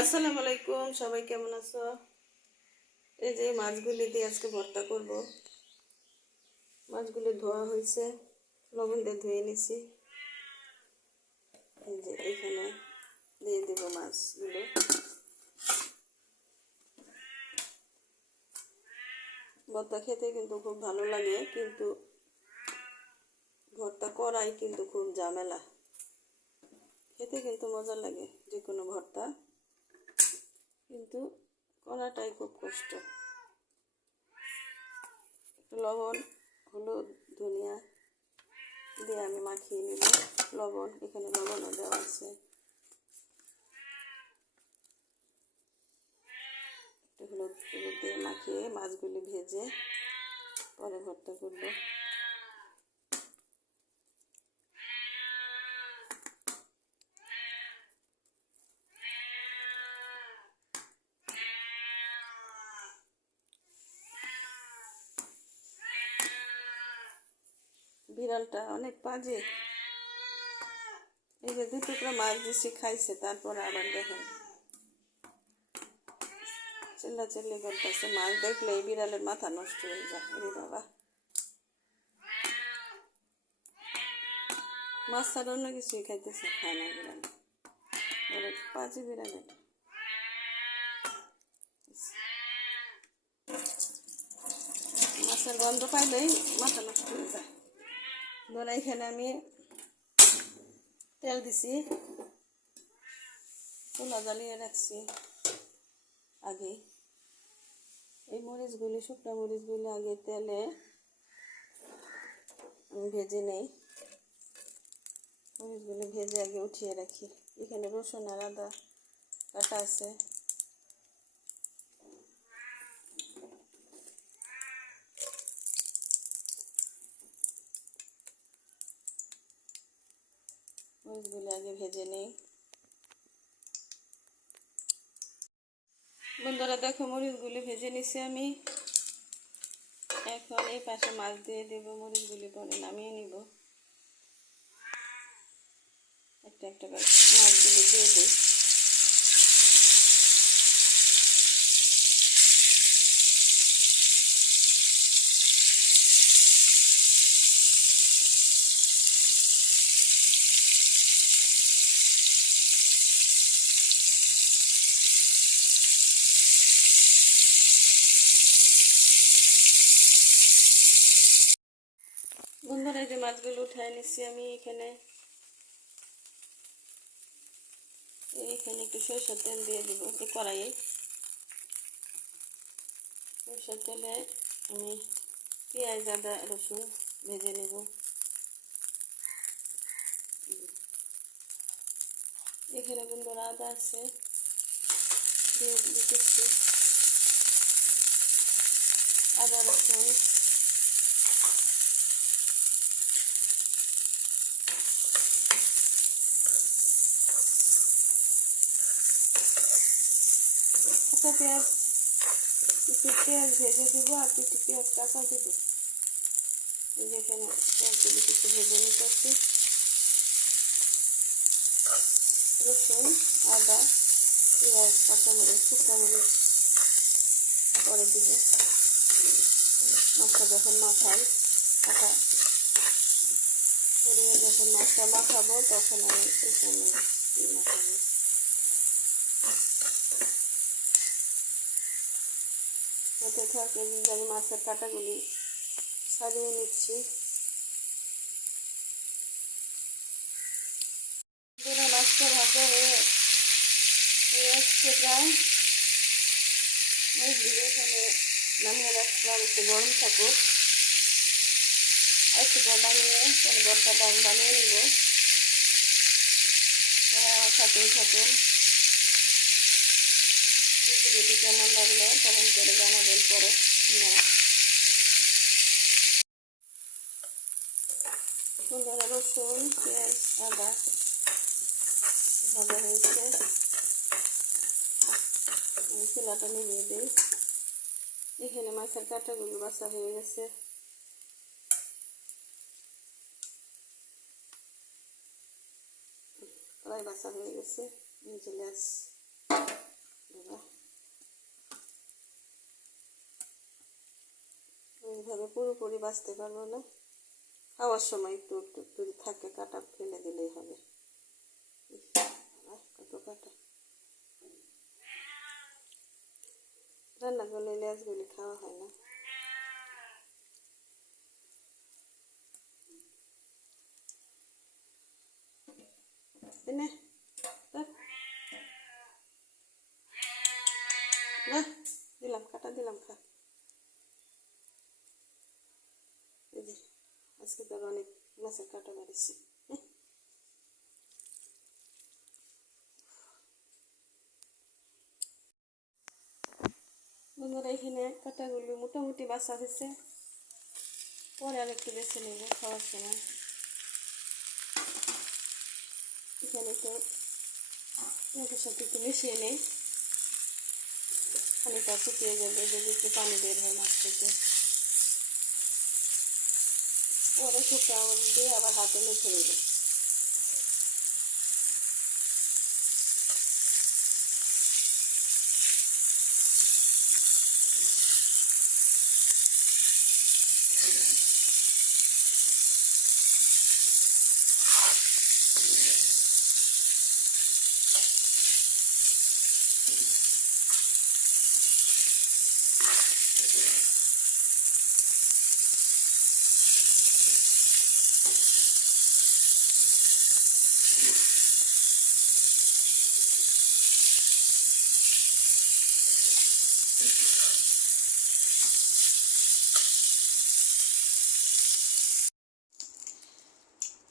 আসসালামু আলাইকুম, সবাই কেমন আছো? এই যে মাছগুলি দিয়ে আজকে ভর্তা করব। মাছগুলি ধোয়া হয়েছে, লবণ দিয়ে ধুয়ে নিছি। এই যে এখানে দিয়ে দেব মাছগুলো। ভর্তা খেতে কিন্তু খুব ভালো লাগে, কিন্তু ভর্তা করাই কিন্তু খুব ঝামেলা। খেতে কিন্তু মজা লাগে যে কোনো ভর্তা, কিন্তু করাটাই খুব কষ্ট। একটু লবণ, হলুদ, ধনিয়া দিয়ে আমি মাখিয়ে নিব। লবণ, এখানে লবণও দেওয়া আছে। একটু হলুদ দিয়ে মাখিয়ে মাছগুলি ভেজে পরে ভর্তা করব। বিড়ালটা অনেক বাজে। এই যে 2 টুকরা মাছ দিচ্ছি, খাইছে, তারপরে আবার দেখেন চিল্লাচিল্লি করতেছে। মাছ দেখলে এই বিড়ালের মাথা নষ্ট হয়ে যায়। রে বাবা, মাছ ছাড়া অন্য কিছুই খাইতেছে, খায় না বিড়াল। অনেক বাজে বিড়াল এটা। মাছের গন্ধ পাইলেই মাথা নষ্ট হয়ে যায়। ধরে এখানে আমি তেল দিছি, চুলা জ্বালিয়ে রাখছি আগে। এই মরিচগুলি, শুকনো মরিচগুলি আগে তেলে আমি ভেজে নেই। মরিচগুলি ভেজে আগে উঠিয়ে রাখি। এখানে রসুন আর আদা কাটা আছে। মরিচগুলি আগে ভেজে নেই। বন্ধুরা দেখো, মরিচগুলি ভেজে নিছি আমি। এখন এই পাশে মাছ দিয়ে দেব। মরিচগুলি পরে নামিয়ে নিব। একটা একটা করে মাছগুলি দিয়ে দিই। বন্ধুরা, এই যে মাছগুলো উঠায় নিচ্ছি আমি। এখানে একটু সরষের তেল দিয়ে দিব এই কড়াইয়ে। সরষের তেলে আমি পেঁয়াজ, আদা, রসুন ভেজে নেব। এখানে বন্ধুরা আদা আছে, দিয়ে দিচ্ছি আদা, রসুন। আচ্ছা, একটু পেঁয়াজ ভেজে দেবো আর একটু পেঁয়াজ কাঁচা দেবো। এই যে এখানে পেঁয়াজগুলি কিছু ভেজে নিতে আসছি। রসুন, আদা, পেঁয়াজ, কাঁচামরিচ, শুকনো মরিচ পরে দিব। মাছটা যখন মাখাই, কাটা সরিয়ে যখন মাছটা মাখাবো, তখন আমি এখানে মাখাবো। সাথে থাকে আমি মাছের কাঁটাগুলি ছাড়িয়ে নিচ্ছি। ধরে মাছটা ভাজা হয়ে আসছে প্রায়। মাছগুলো এখানে নামিয়ে রাখলাম, একটু গরম থাকুক। একটু বানিয়ে পরে ভর্তাটা বানিয়ে নিব। সাথেই থাকুন। রেসিপিটি কেমন লাগলো কমেন্ট করে জানাবেন। পরে বন্ধুরা, রসুন, পেঁয়াজ, আদা ভাজা হয়েছে। চুলাটা নিভিয়ে দিই। এখানে মাছের কাঁটাগুলো বাছা হয়ে গেছে। প্রায় বাছা হয়ে গেছে। চলে আসছে। এইভাবে পুরোপুরি বাছতে পারবো না, খাওয়ার সময় একটু একটু যদি থাকে কাটা ফেলে দিলেই হবে। কত কাটা, রান্না করলে লেজগুলি খাওয়া হয় না। এনে দিলাম, কাটা দিলাম, খা। এই যে আজকে তো অনেক মাছের কাটা মারিছি। বন্ধুরা, এখানে কাটাগুলো মোটামুটি বাছা হয়েছে, পরে আর একটু বেছে নেব খাওয়ার সময়। এখানে তো এটার সাথে একটু মিশিয়ে নেই, খানিকটা শুকিয়ে যাবে যদি একটু পানি বের হয় মাছ থেকে। পরে শুকাও দিয়ে আবার হাতে মেখে নেব।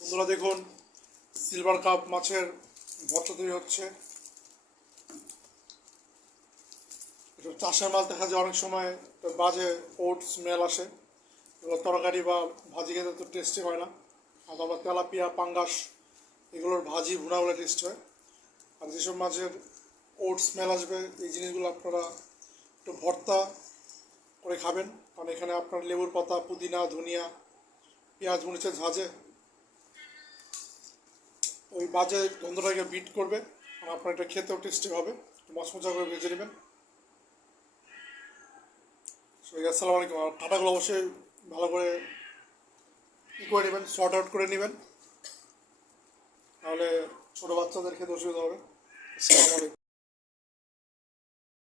বন্ধুরা দেখুন, সিলভার কাপ মাছের ভর্তা তৈরি হচ্ছে। এটা চাষের মাছ, দেখা যায় অনেক সময় বাজে ওট স্মেল আসে, এগুলো তরকারি বা ভাজি খেতে তো টেস্টি হয় না। আর আবার তেলাপিয়া, পাঙ্গাস এগুলোর ভাজি ভুনাগুলো টেস্ট হয়। আর যেসব মাছের ওট স্মেল আসবে, এই জিনিসগুলো আপনারা একটু ভর্তা করে খাবেন, কারণ এখানে আপনার লেবুর পাতা, পুদিনা, ধনিয়া, পেঁয়াজ, মরিচের ঝাঁঝে ওই বাজে গন্ধটাকে বিট করবে, আর আপনার এটা খেতেও টেস্টি হবে। মশমশা করে ভেজে নেবেন। আসসালামু আলাইকুম। আর কাঁটাগুলো অবশ্যই ভালো করে করে নেবেন, শর্ট আউট করে নেবেন, নাহলে ছোটো বাচ্চাদের খেতে অসুবিধা হবে। আসসালামু আলাইকুম।